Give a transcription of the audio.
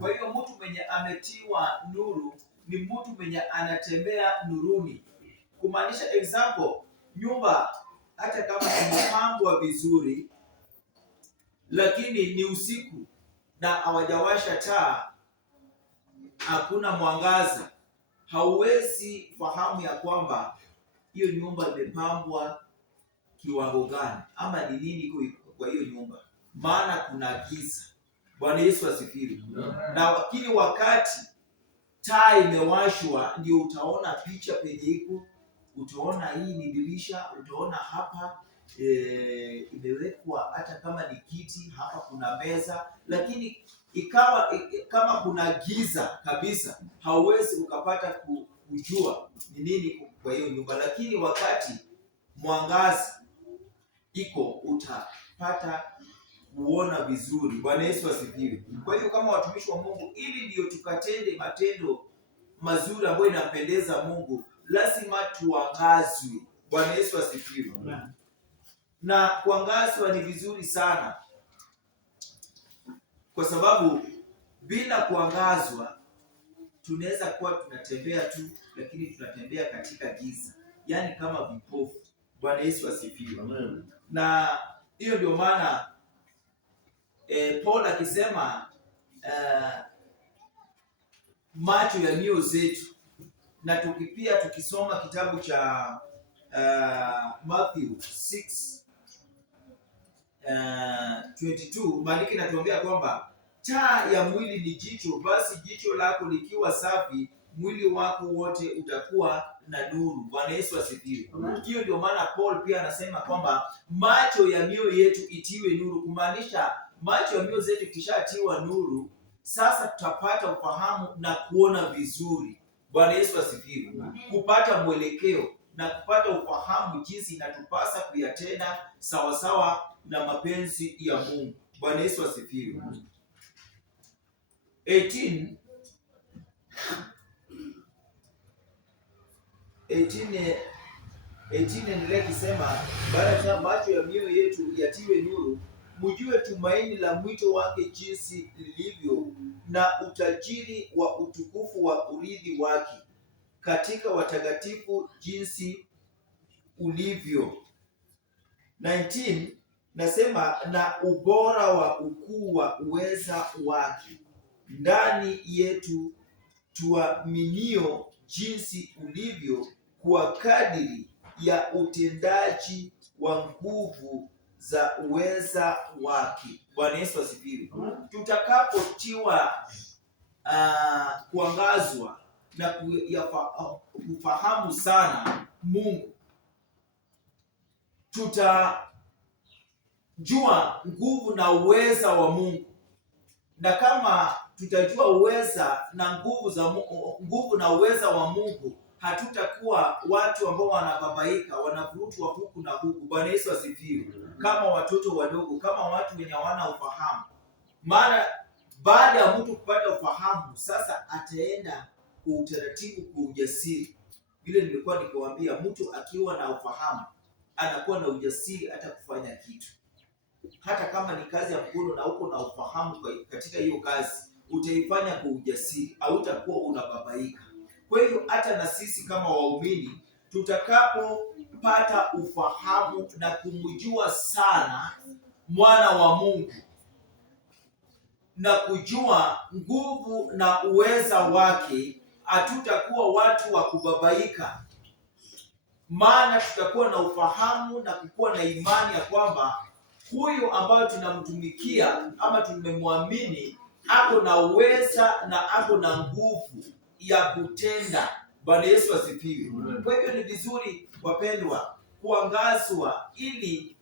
Kwa hiyo mtu mwenye ametiwa nuru ni mtu mwenye anatembea nuruni, kumaanisha example, nyumba hata kama imepambwa vizuri lakini ni usiku na hawajawasha taa, hakuna mwangaza, hauwezi fahamu ya kwamba hiyo nyumba imepambwa kiwango gani ama ni nini kwa hiyo nyumba, maana kuna giza. Bwana Yesu asifiwe. Na lakini wakati taa imewashwa ndio utaona picha penye iko, utaona hii ni dirisha, utaona hapa imewekwa hata kama ni kiti, hapa kuna meza, lakini kama kuna giza kabisa hauwezi ukapata kujua ni nini kwa hiyo nyumba, lakini wakati mwangaza iko utapata kuona vizuri. Bwana Yesu asifiwe. Kwa hiyo kama watumishi wa Mungu, ili ndio tukatende matendo mazuri ambayo inampendeza Mungu, lazima tuangazwe. Bwana Yesu asifiwe. Na kuangazwa ni vizuri sana, kwa sababu bila kuangazwa tunaweza kuwa tunatembea tu, lakini tunatembea katika giza, yaani kama vipofu. Bwana Yesu asifiwe. Na hiyo ndio maana Paul akisema macho ya mioyo zetu, na tukisoma kitabu cha Matthew 6:22 maandiko inatuambia kwamba taa ya mwili ni jicho, basi jicho lako likiwa safi, mwili wako wote utakuwa na nuru. Bwana Yesu asifiwe. Hiyo ndio maana Paul pia anasema kwamba macho ya mioyo yetu itiwe nuru, kumaanisha macho ya mioyo zetu kishatiwa nuru, sasa tutapata ufahamu na kuona vizuri. Bwana Yesu asifiwe. Kupata mwelekeo na kupata ufahamu jinsi inatupasa kuyatenda sawasawa na mapenzi ya Mungu. Bwana Yesu asifiwe. 18 endelea kisema, baada macho ya mioyo yetu yatiwe nuru, mjue tumaini la mwito wake jinsi lilivyo, na utajiri wa utukufu wa urithi wake katika watakatifu jinsi ulivyo. 19 nasema, na ubora wa ukuu wa uweza wake ndani yetu tuaminio jinsi ulivyo kwa kadiri ya utendaji wa nguvu za uweza wake. Bwana Yesu asifiwe. Tutakapotiwa kuangazwa na kufahamu sana Mungu, tutajua nguvu na uweza wa Mungu, na kama tutajua uweza na nguvu na uweza wa Mungu, hatutakuwa watu ambao wanababaika, wanavurutwa huku na huku. Bwana Yesu asifiwe. Kama watoto wadogo, kama watu wenye hawana ufahamu. Maana baada ya mtu kupata ufahamu, sasa ataenda kwa utaratibu, kwa ujasiri. Vile nilikuwa nikiwaambia, mtu akiwa na ufahamu anakuwa na ujasiri hata kufanya kitu. Hata kama ni kazi ya mkono na uko na ufahamu katika hiyo kazi, utaifanya kwa ujasiri, hautakuwa unababaika. Kwa hivyo hata na sisi kama waumini, tutakapopata ufahamu na kumjua sana mwana wa Mungu na kujua nguvu na uweza wake, hatutakuwa watu wa kubabaika, maana tutakuwa na ufahamu na kukuwa na imani ya kwamba huyu ambayo tunamtumikia ama tumemwamini ako na uweza na ako na nguvu ya kutenda. Bwana Yesu asifiwe. Kwa hivyo ni vizuri wapendwa kuangazwa ili